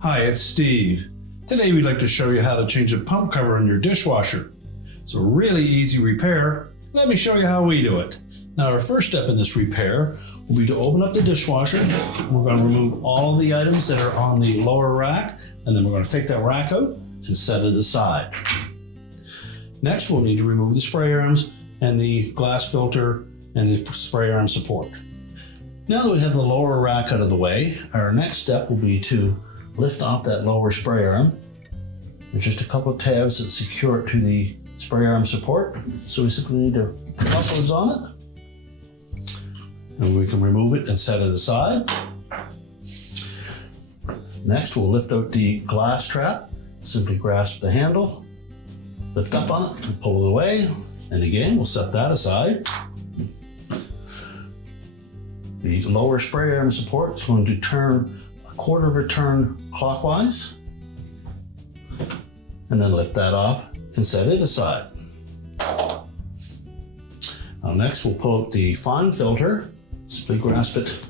Hi, it's Steve. Today we'd like to show you how to change a pump cover in your dishwasher. It's a really easy repair. Let me show you how we do it. Now our first step in this repair will be to open up the dishwasher. We're going to remove all of the items that are on the lower rack, and then we're going to take that rack out and set it aside. Next, we'll need to remove the spray arms and the glass filter and the spray arm support. Now that we have the lower rack out of the way, our next step will be to lift off that lower spray arm. There's just a couple of tabs that secure it to the spray arm support. So we simply need to put upwards on it. And we can remove it and set it aside. Next, we'll lift out the glass trap. Simply grasp the handle, lift up on it, and pull it away. And again, we'll set that aside. The lower spray arm support is going to turn a quarter of a turn clockwise, and then lift that off and set it aside. Now next, we'll pull out the fine filter. Simply grasp it,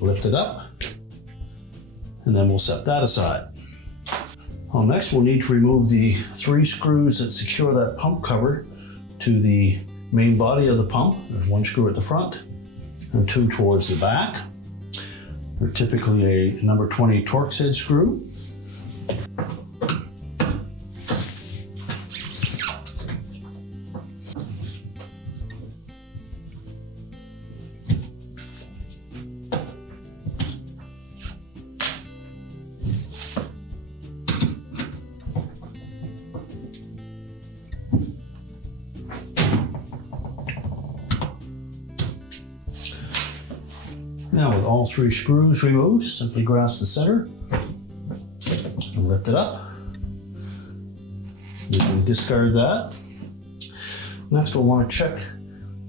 lift it up, and then we'll set that aside. Now next, we'll need to remove the 3 screws that secure that pump cover to the main body of the pump. There's 1 screw at the front and 2 towards the back. They're typically a number 20 Torx head screw. Now with all 3 screws removed, simply grasp the center and lift it up. You can discard that. Next, we'll want to check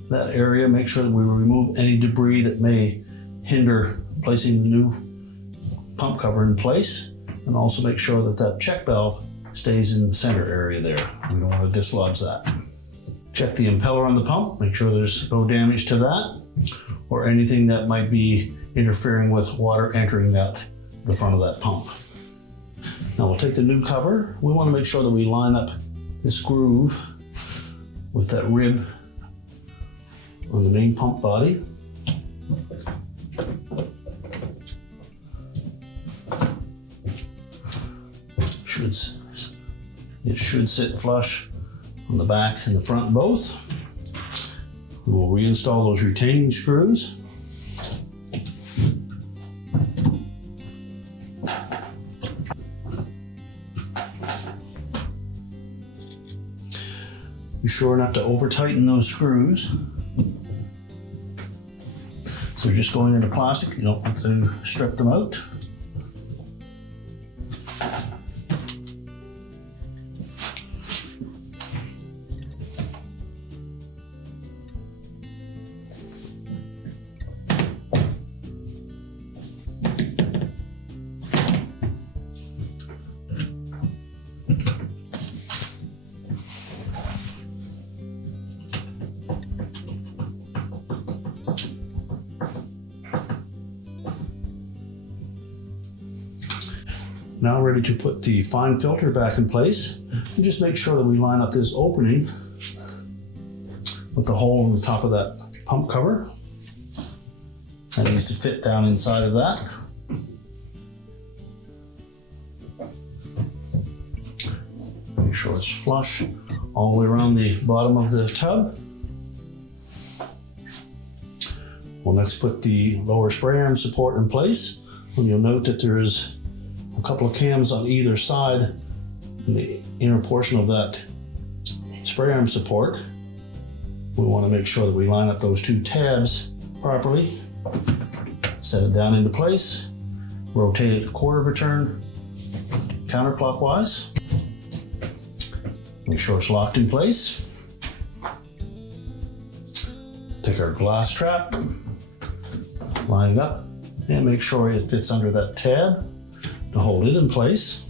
that area, make sure that we remove any debris that may hinder placing the new pump cover in place, and also make sure that that check valve stays in the center area there. We don't want to dislodge that. Check the impeller on the pump, make sure there's no damage to that, or anything that might be interfering with water entering the front of that pump. Now we'll take the new cover. We want to make sure that we line up this groove with that rib on the main pump body. It should sit flush on the back and the front both. We'll reinstall those retaining screws. Be sure not to over tighten those screws. So just going into plastic, you don't want to strip them out. Now ready to put the fine filter back in place, and just make sure that we line up this opening with the hole in the top of that pump cover. That needs to fit down inside of that. Make sure it's flush all the way around the bottom of the tub. We'll next put the lower spray arm support in place, and you'll note that there is a couple of cams on either side in the inner portion of that spray arm support. We want to make sure that we line up those 2 tabs properly, set it down into place, rotate it a quarter of a turn counterclockwise, make sure it's locked in place. Take our glass trap, line it up, and make sure it fits under that tab to hold it in place.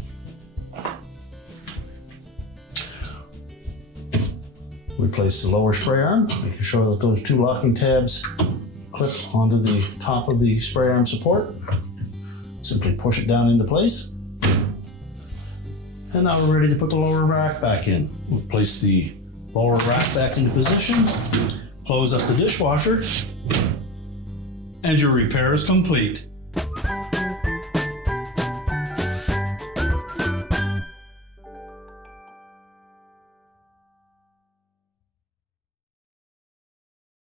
We place the lower spray arm, making sure that those two locking tabs clip onto the top of the spray arm support. Simply push it down into place. And now we're ready to put the lower rack back in. We'll place the lower rack back into position, close up the dishwasher, and your repair is complete.